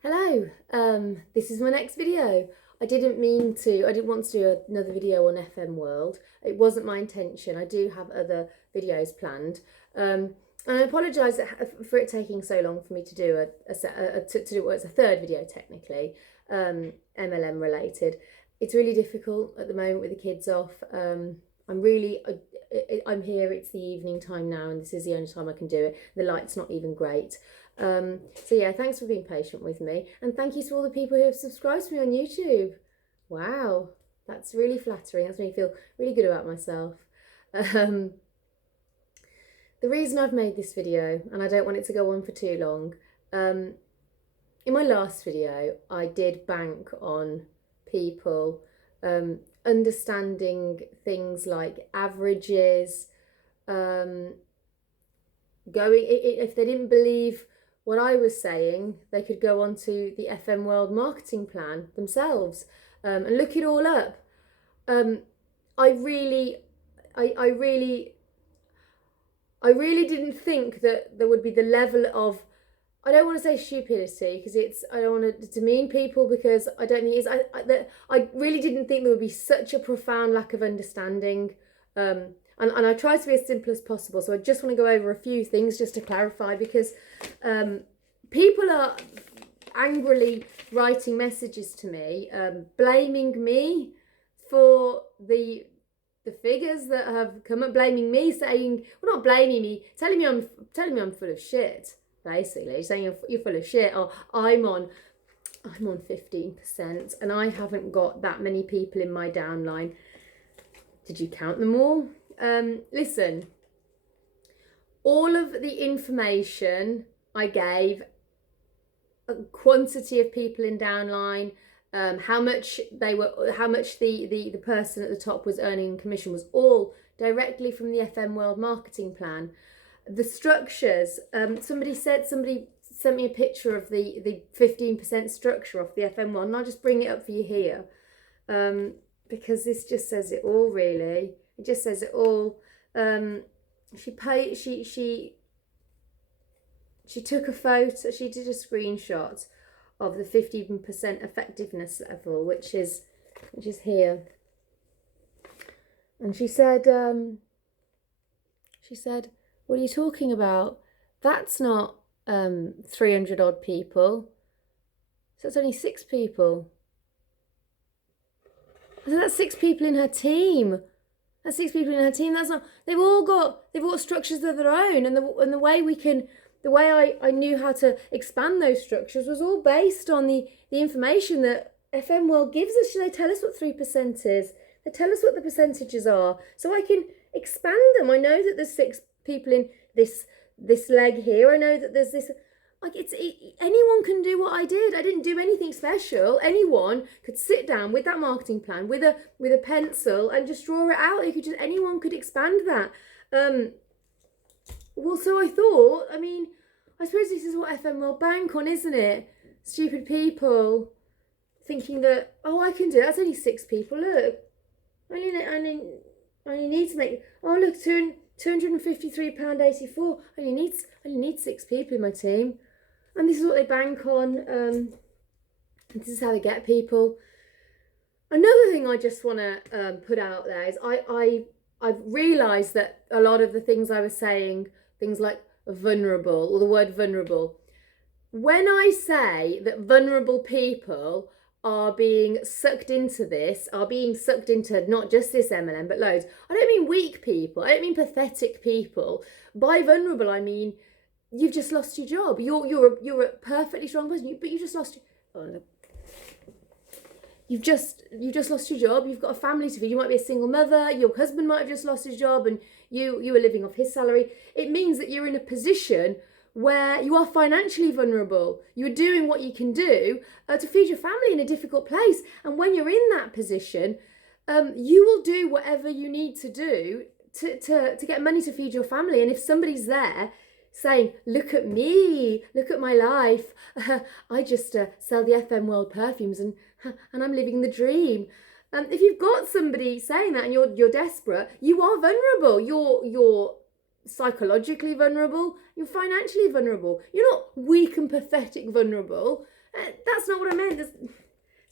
Hello, this is my next video. I didn't want to do another video on FM World. It wasn't my intention. I do have other videos planned. And I apologise for it taking so long for me to do a third video technically, MLM related. It's really difficult at the moment with the kids off. I'm here, it's the evening time now, and this is the only time I can do it. The light's not even great. So yeah, thanks for being patient with me, and thank you to all the people who have subscribed to me on YouTube. Wow, that's really flattering. That's made me feel really good about myself. The reason I've made this video, and I don't want it to go on for too long, in my last video I did bank on people understanding things like averages, if they didn't believe what I was saying, they could go onto the FM World marketing plan themselves and look it all up. I really didn't think that there would be the level of, I don't want to say stupidity because I don't want to demean people, because I don't think it is. I really didn't think there would be such a profound lack of understanding. And I try to be as simple as possible. So I just want to go over a few things just to clarify, because people are angrily writing messages to me, blaming me for the figures that have come up, blaming me, saying, well, not blaming me, telling me I'm full of shit, basically, saying you're full of shit, or I'm on 15% and I haven't got that many people in my downline. Did you count them all? Listen, all of the information I gave, a quantity of people in downline, how much the person at the top was earning in commission, was all directly from the FM World marketing plan. The structures, somebody sent me a picture of the 15% structure off the FM World, and I'll just bring it up for you here, because this just says it all, really. It just says it all. She took a photo, she did a screenshot of the 15% effectiveness level, which is here. And she said, what are you talking about? That's not 300 odd people. So it's only 6 people. I said, that's 6 people in her team. That's 6 people in her team. That's not. They've all got structures of their own, and the way I knew how to expand those structures was all based on the information that FM World gives us. They tell us what 3% is. They tell us what the percentages are, so I can expand them. I know that there's 6 people in this leg here. I know that there's this. Like, anyone can do what I did. I didn't do anything special. Anyone could sit down with that marketing plan with a pencil and just draw it out. Anyone could expand that. Well, so I thought, I suppose this is what FM will bank on, isn't it? Stupid people thinking that, oh, I can do it. That's only 6 people. Look, I only need to make. Oh, look, £253.84. I only need 6 people in my team. And this is what they bank on. This is how they get people. Another thing I just want to put out there is I've realised that a lot of the things I was saying, things like vulnerable, or the word vulnerable, when I say that vulnerable people are being sucked into this, are being sucked into not just this MLM but loads, I don't mean weak people, I don't mean pathetic people. By vulnerable, I mean you've just lost your job. You're a perfectly strong person, but you just lost your. You've just lost your job. You've got a family to feed. You might be a single mother. Your husband might have just lost his job, and you are living off his salary. It means that you're in a position where you are financially vulnerable. You're doing what you can do to feed your family in a difficult place. And when you're in that position, you will do whatever you need to do to get money to feed your family. And if somebody's there saying, look at me, look at my life, I just sell the FM World perfumes and I'm living the dream. If you've got somebody saying that and you're desperate, you are vulnerable. You're psychologically vulnerable. You're financially vulnerable. You're not weak and pathetic vulnerable. That's not what I meant.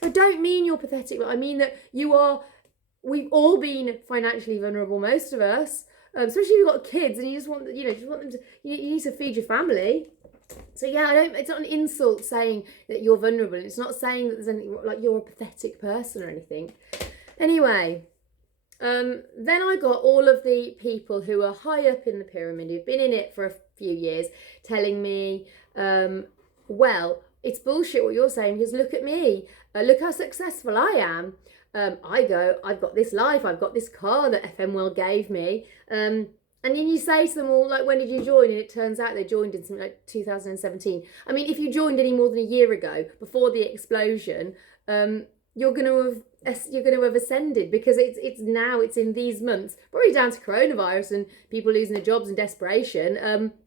So I don't mean you're pathetic, but I mean that we've all been financially vulnerable, most of us, especially if you've got kids and you just want them to, you need to feed your family. So yeah, it's not an insult saying that you're vulnerable. It's not saying that there's anything like you're a pathetic person or anything. Anyway, then I got all of the people who are high up in the pyramid, who've been in it for a few years, telling me, well, it's bullshit what you're saying, because look at me, look how successful I am. I've got this life, I've got this car that FM World gave me. And then you say to them all, like, when did you join? And it turns out they joined in something like 2017. I mean, if you joined any more than a year ago, before the explosion, you're going to have ascended, because it's in these months, probably down to coronavirus and people losing their jobs and desperation,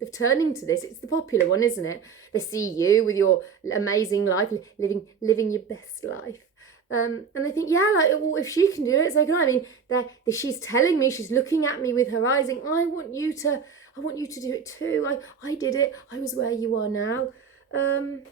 of turning to this. It's the popular one, isn't it? They see you with your amazing life, living your best life. And they think, yeah, like, well, if she can do it, so can I. I mean, she's telling me, she's looking at me with her eyes, saying, I want you to do it too. I did it. I was where you are now. And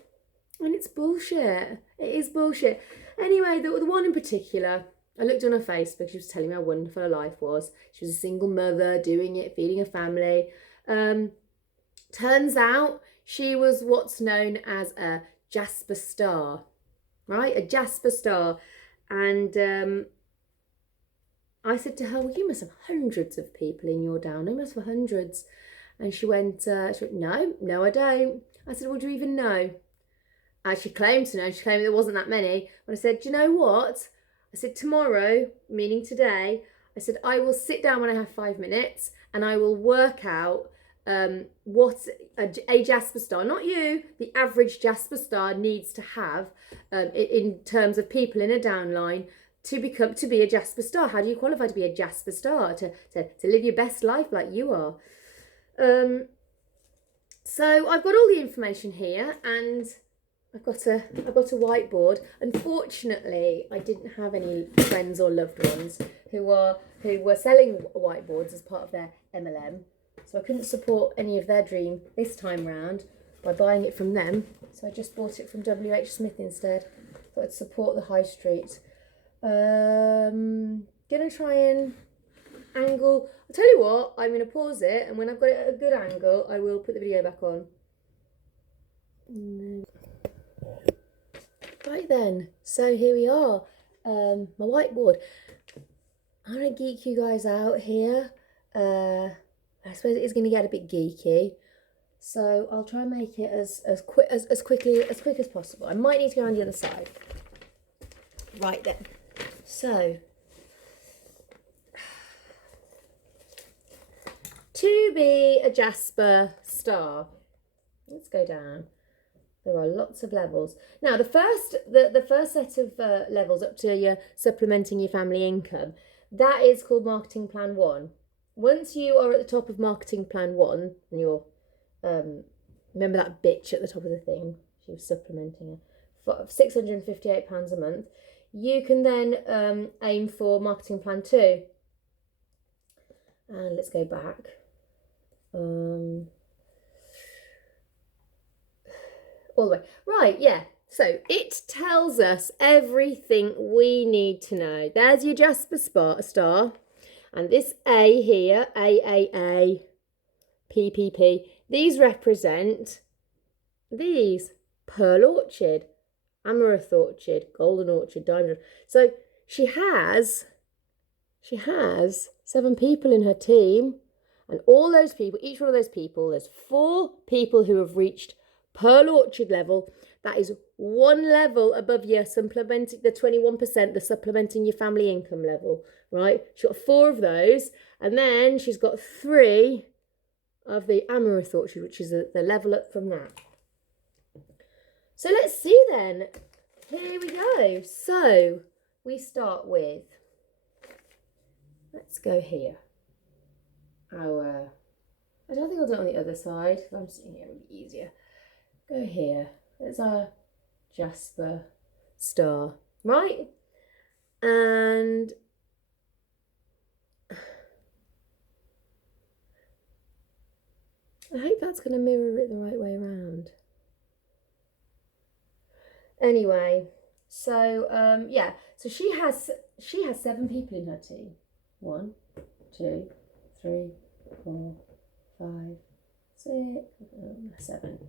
it's bullshit. It is bullshit. Anyway, the one in particular, I looked on her Facebook. She was telling me how wonderful her life was. She was a single mother, doing it, feeding her family. Turns out she was what's known as a Jasper Star. Right, a Jasper Star. And I said to her, well, you must have hundreds of people in your down. You must have hundreds. And she went, no, I don't. I said, well, do you even know? She claimed to know. She claimed there wasn't that many. But I said, do you know what? I said, tomorrow, meaning today, I said, I will sit down when I have 5 minutes and I will work out what a Jasper Star, not you, the average Jasper Star needs to have in terms of people in a downline to be a Jasper Star. How do you qualify to be a Jasper Star, to live your best life like you are? So I've got all the information here, and I've got a whiteboard. Unfortunately, I didn't have any friends or loved ones who were selling whiteboards as part of their MLM. So I couldn't support any of their dream this time round by buying it from them. So I just bought it from WH Smith instead. Thought I'd support the high street. Gonna try and angle. I'll tell you what, I'm gonna pause it, and when I've got it at a good angle, I will put the video back on. Right then, so here we are. My whiteboard. I'm gonna geek you guys out here. I suppose it is going to get a bit geeky, so I'll try and make it as quick as possible. I might need to go on the other side. Right then, so to be a Jasper Star, let's go down. There are lots of levels. Now, the first set of levels up to your supplementing your family income, that is called Marketing Plan 1. Once you are at the top of Marketing Plan 1, and you're, remember that bitch at the top of the thing? She was supplementing her. £658 a month. You can then aim for Marketing Plan 2. And let's go back. All the way. Right, yeah. So it tells us everything we need to know. There's your Jasper Star. And this A here, AAA, PPP, these represent these. Pearl Orchard, Amaranth Orchard, Golden Orchard, Diamond Orchard. So she has 7 people in her team. And all those people, each one of those people, there's 4 people who have reached Pearl Orchard level. That is 1 level above your supplementing, the 21%, the supplementing your family income level, right? She's got 4 of those. And then she's got 3 of the Amaranth Orchard, which is the level up from that. So let's see then. Here we go. So we start with, let's go here. I don't think I'll do it on the other side. I'm sitting here, it would be easier. Go here. There's our Jasper Star, right? And I hope that's going to mirror it the right way around. Anyway, so yeah, so she has 7 people in her team. 1, 2, 3, 4, 5, 6, 7.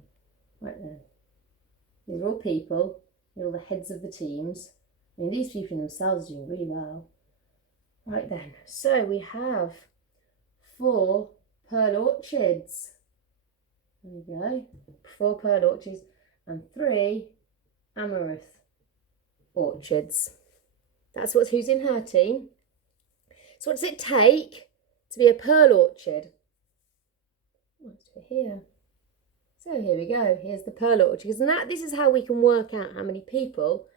Right there. These are all people. They're all the heads of the teams. I mean, these people themselves are doing really well. Right then, so we have 4 pearl orchids. There we go. 4 pearl orchids and 3 amaranth orchids. That's who's in her team. So what does it take to be a pearl orchid? Let's do it here. So here we go. Here's the pearl orchid. And this is how we can work out how many people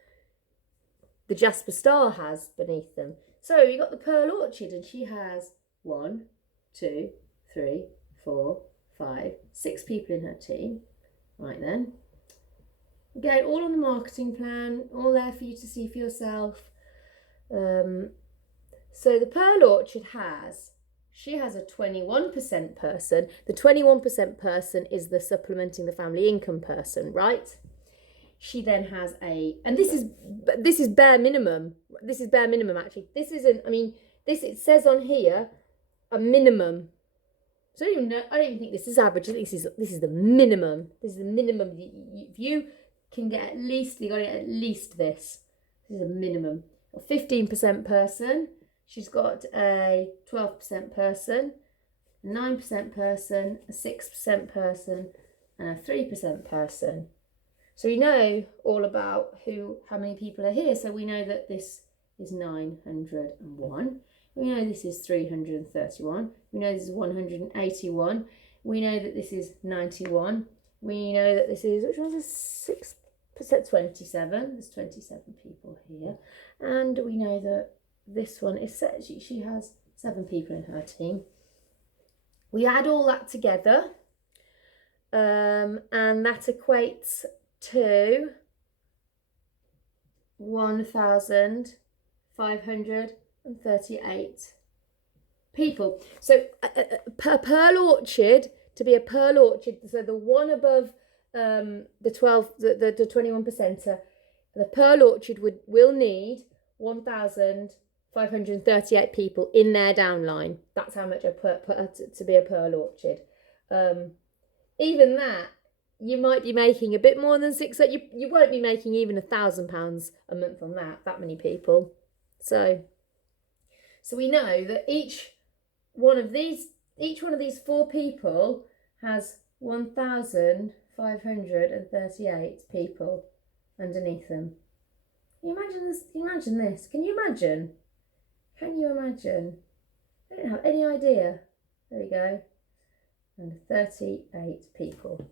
the Jasper Star has beneath them. So you got the pearl orchid, and she has 1, 2, 3, 4, 5, 6 people in her team. Right then. Again, all on the marketing plan, all there for you to see for yourself. So the pearl orchid she has a 21% person. The 21% person is the supplementing the family income person, right? She then has and this is bare minimum. This is bare minimum actually. This isn't, I mean, it says on here a minimum. So I don't even think this is average. This is the minimum. This is the minimum. If you can get at least, you got to get at least this. This is a minimum. A 15% person. She's got a 12% person, a 9% person, a 6% person, and a 3% person. So we know all about how many people are here. So we know that this is 901. We know this is 331. We know this is 181. We know that this is 91. We know that this is, which one is 6%? 27. There's 27 people here. And we know that this one is, she has 7 people in her team. We add all that together, and that equates to 1,538 people. So per pearl orchid, to be a pearl orchid, so the one above the 21%, the pearl orchid will need 1,538 people in their downline. That's how much to be a pearl orchid. Even that, you might be making a bit more than 6. You won't be making even £1,000 a month on that many people. So we know that each one of these 4 people has 1,538 people underneath them. Can you imagine this? Can you imagine? I don't have any idea. There we go. And 38 people.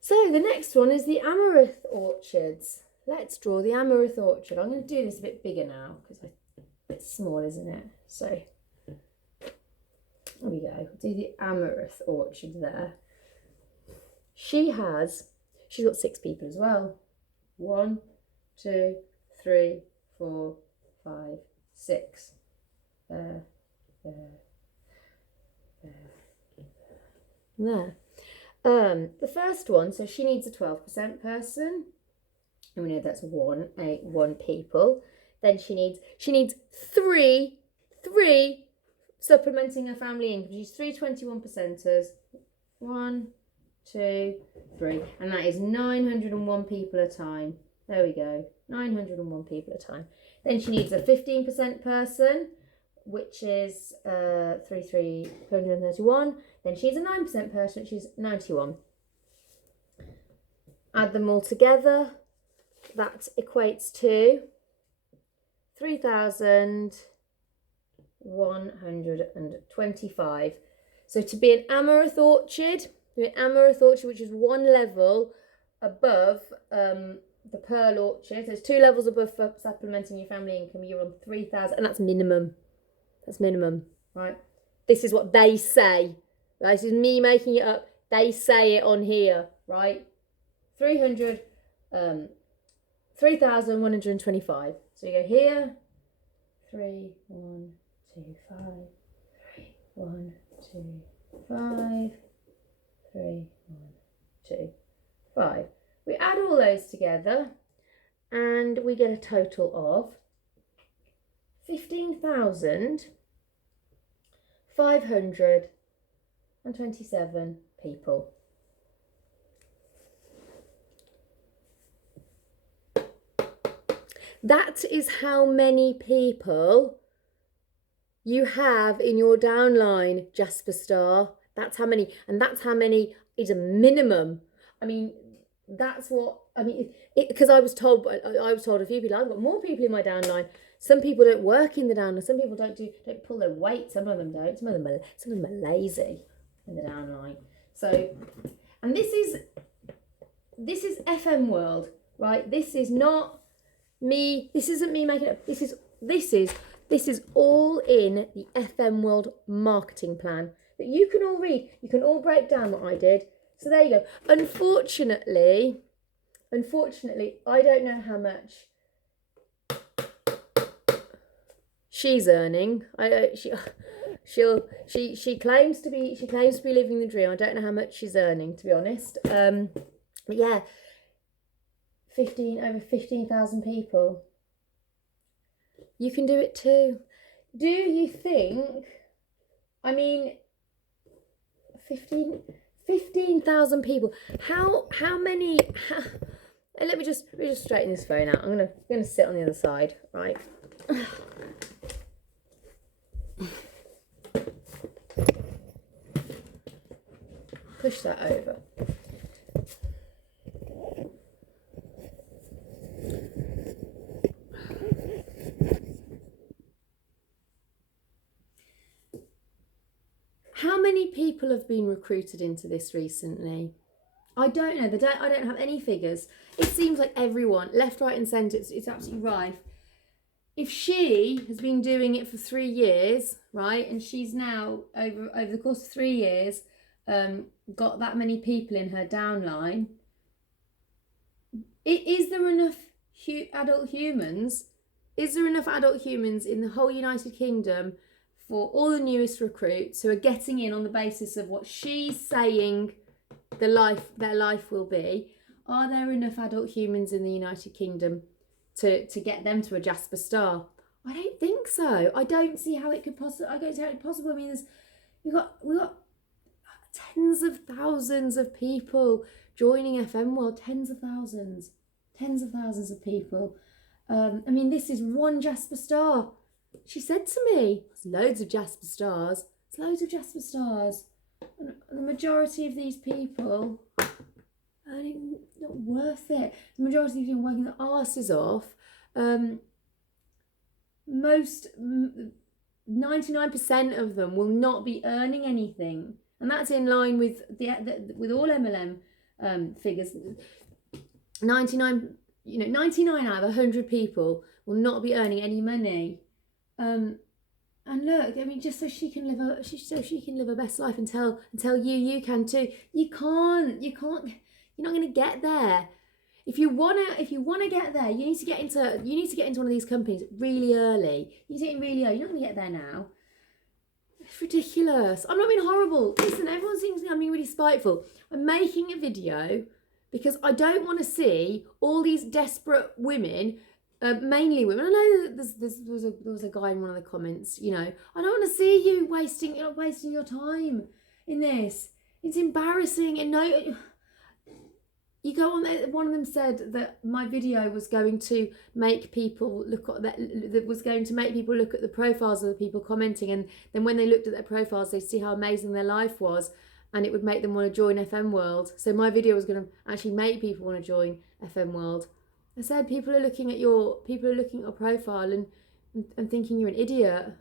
So the next one is the amaranth orchids. Let's draw the amaranth orchid. I'm going to do this a bit bigger now because it's a bit small, isn't it? So there we go. Do the amaranth orchid there. She's got 6 people as well. 1, 2, 3, 4, 5, 6. There. The first one, so she needs a 12% person, and we know that's 1 people. Then she needs 3 supplementing her family income. She's 3 21%ers. 1, 2, 3, and that is 901 people a time. There we go, 901 people a time. Then she needs a 15% person, which is 231. Then she needs a 9% person, which is 91. Add them all together. That equates to 3,125. So to be an amaranth orchid, which is 1 level above the pearl orchid, there's 2 levels above for supplementing your family income, you're on 3,000, and that's minimum. That's minimum, right? This is what they say. Right? This is me making it up. They say it on here, right? 3,125. So you go here, 3, 1, 2, 5, 3, 1, 2, 5, 3, 1, 2, 5. We add all those together and we get a total of 15,527 people. That is how many people you have in your downline, Jasper Star. That's how many, and that's how many is a minimum. I mean, that's what I mean. Because I was told a few people. I've got more people in my downline. Some people don't work in the downline. Some people don't pull their weight. Some of them don't. Some of them are lazy in the downline. So, and this is FM World, right? This is not me. This isn't me making it up. This is all in the FM World marketing plan that you can all read. You can all break down what I did. So there you go. Unfortunately, I don't know how much she's earning. She claims to be living the dream. I don't know how much she's earning, to be honest. But yeah, over 15,000 people. You can do it too. Do you think? I mean, 15,000 people. How many? Let me just straighten this phone out. I'm gonna sit on the other side, right? Push that over. How many people have been recruited into this recently? I don't know. I don't have any figures. It seems like everyone, left, right, and centre, it's absolutely rife. If she has been doing it for 3 years, right, and she's now over the course of 3 years, got that many people in her downline, is there enough adult humans? Is there enough adult humans in the whole United Kingdom for all the newest recruits who are getting in on the basis of what she's saying their life will be? Are there enough adult humans in the United Kingdom to get them to a Jasper Star? I don't think so. I don't see how it could possibly. I don't see how it's possible. I mean, we've got tens of thousands of people joining FM World. Tens of thousands of people. I mean, this is one Jasper Star. She said to me, "There's loads of Jasper Stars. There's loads of Jasper Stars, and the majority of these people." Not worth it. The majority of people working their arses off. 99% of them will not be earning anything, and that's in line with with all MLM figures. 99 out of 100 people will not be earning any money. And look, I mean, just so she can live her best life and tell you can too. You can't. You're not going to get there. If you wanna get there, you need to get into one of these companies really early. You need to get in really early. You're not going to get there now. It's ridiculous. I'm not being horrible. Listen, everyone thinks I'm being really spiteful. I'm making a video because I don't want to see all these desperate women, mainly women. I know that there was a guy in one of the comments. You know, I don't want to see you wasting your time in this. It's embarrassing. And no. You go on. One of them said that my video was going to make people look at the profiles of the people commenting, and then when they looked at their profiles, they see how amazing their life was, and it would make them want to join FM World. So my video was going to actually make people want to join FM World. I said people are looking at your profile and thinking you're an idiot.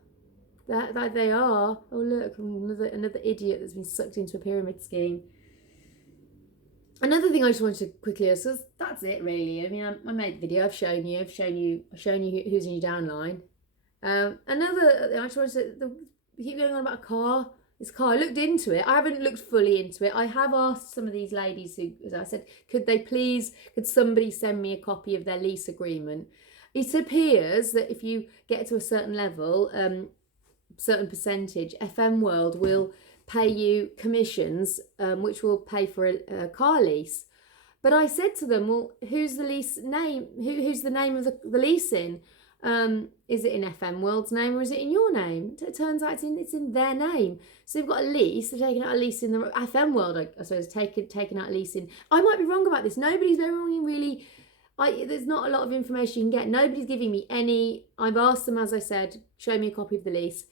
That they are. Oh look, another idiot that's been sucked into a pyramid scheme. Another thing I just wanted to quickly ask, that's it really. I mean, I made the video. I've shown you who's in your downline. Another thing I just wanted to keep going on about a car. This car, I looked into it. I haven't looked fully into it. I have asked some of these ladies who, as I said, could somebody send me a copy of their lease agreement? It appears that if you get to a certain level, certain percentage, FM World will pay you commissions, which will pay for a car lease. But I said to them, well, who's the lease name? Who's the name of the leasing? Is it in FM World's name or is it in your name? It turns out it's in their name. So they've got a lease. They're taking out a lease in the FM World, I suppose, taking out a lease in. I might be wrong about this. Nobody's really. There's not a lot of information you can get. Nobody's giving me any. I've asked them, as I said, show me a copy of the lease.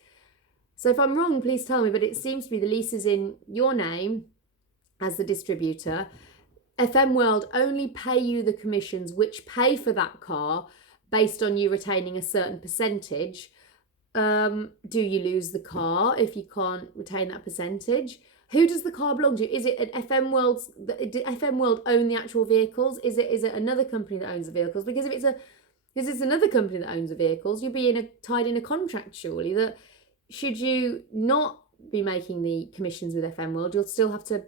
So if I'm wrong, please tell me. But it seems to be the lease is in your name as the distributor. FM World only pay you the commissions which pay for that car based on you retaining a certain percentage. Do you lose the car if you can't retain that percentage? Who does the car belong to? Is it an FM World? Did FM World own the actual vehicles? Is it another company that owns the vehicles? Because if it's another company that owns the vehicles, you'd be tied in a contract, surely, that should you not be making the commissions with FM World, you'll still have to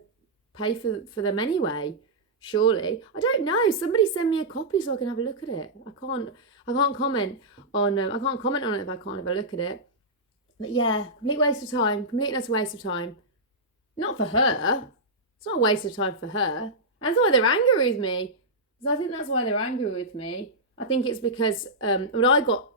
pay for them anyway. Surely. I don't know. Somebody send me a copy so I can have a look at it. I can't comment on it if I can't have a look at it. But yeah, complete waste of time. Complete utter waste of time. Not for her. It's not a waste of time for her. That's why they're angry with me. I think that's why they're angry with me. I think it's because I got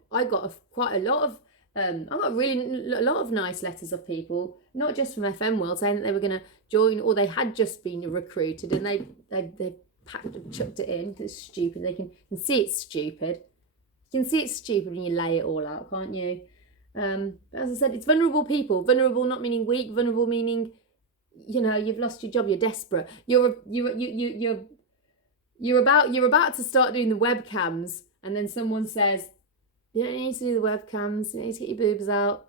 quite a lot of I got really a lot of nice letters of people, not just from FM World, saying that they were going to join or they had just been recruited and they chucked it in because it's stupid. They can see it's stupid. You can see it's stupid when you lay it all out, can't you? But as I said, it's vulnerable people. Vulnerable not meaning weak. Vulnerable meaning, you've lost your job. You're desperate. You're about to start doing the webcams, and then someone says, "You don't need to do the webcams. You need to get your boobs out.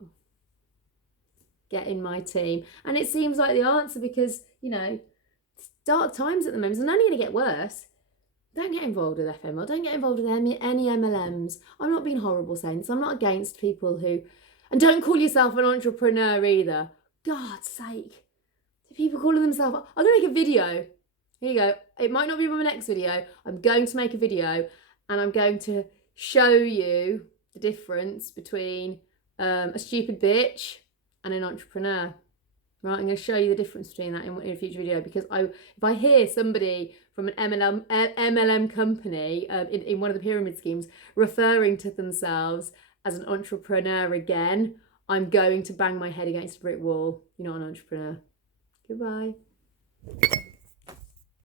Get in my team." And it seems like the answer because it's dark times at the moment. It's only going to get worse. Don't get involved with FML. Don't get involved with any MLMs. I'm not being horrible, Saints. I'm not against people who... And don't call yourself an entrepreneur either. God's sake. Do people calling themselves... I'm going to make a video. Here you go. It might not be my next video. I'm going to make a video and I'm going to show you the difference between a stupid bitch and an entrepreneur. Right, I'm going to show you the difference between that in a future video because if I hear somebody from an MLM company in one of the pyramid schemes referring to themselves as an entrepreneur again, I'm going to bang my head against a brick wall. You're not an entrepreneur. Goodbye.